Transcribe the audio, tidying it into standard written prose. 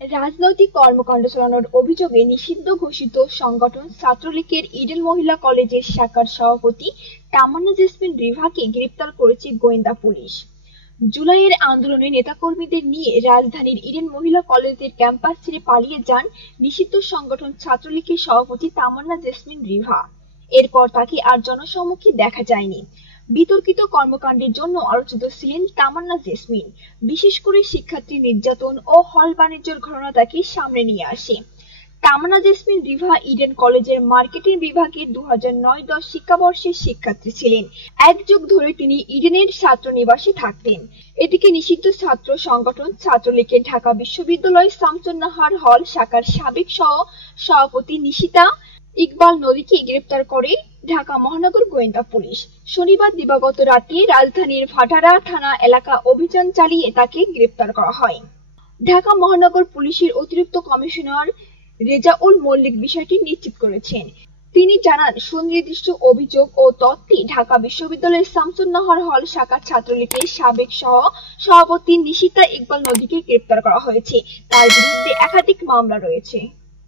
রাজনৈতিক কর্মকাণ্ড চালানোর অভিযোগে নিষিদ্ধ ঘোষিত সংগঠন ছাত্রলীগের ইডেন মহিলা কলেজের শাখার সভাপতি তামান্না জেসমিন রিভাকে গ্রেপ্তার করেছে গোয়েন্দা পুলিশ। জুলাইয়ের আন্দোলনে নেতাকর্মীদের নিয়ে রাজধানীর ইডেন মহিলা কলেজের ক্যাম্পাস ছেড়ে পালিয়ে যান নিষিদ্ধ সংগঠন ছাত্রলীগের সভাপতি তামান্না জেসমিন রিভা। এরপর তাকে আর জনসম্মুখে দেখা যায়নি। বিতর্কিত কর্মকাণ্ডের জন্য আলোচিত ছিলেন তামান্না জেসমিন। বিশেষ করে শিক্ষার্থী নির্যাতন ও হল বাণিজ্যের ঘটনা তাকে সামনে নিয়ে আসে। তামান্না জেসমিন রিভা ইডেন কলেজের মার্কেটিং বিভাগের 2009-10 শিক্ষাবর্ষের শিক্ষার্থী ছিলেন। এক যুগ ধরে তিনি ইডেনের ছাত্রনিবাসে থাকতেন। এদিকে নিষিদ্ধ ছাত্র সংগঠন ছাত্রলীগের ঢাকা বিশ্ববিদ্যালয় শামসুন্নাহার হল শাখার সাবেক সভাপতি নিশিতা ইকবাল নদীকে গ্রেপ্তার করে ঢাকা মহানগর গোয়েন্দা পুলিশ। শনিবার দিবাগত রাতে রাজধানীর ভাটারা থানা এলাকা অভিযান চালিয়ে তাকে গ্রেপ্তার করা হয়। ঢাকা মহানগর পুলিশের অতিরিক্ত কমিশনার রেজাউল মল্লিক বিষয়টি নিশ্চিত করেছেন। তিনি জানান, সুনির্দিষ্ট অভিযোগ ও তথ্যে ঢাকা বিশ্ববিদ্যালয়ের শামসুন্নাহার হল শাখার ছাত্রলীগের সাবেক সভাপতি নিশিতা ইকবাল নদীকে গ্রেপ্তার করা হয়েছে। তার বিরুদ্ধে একাধিক মামলা রয়েছে।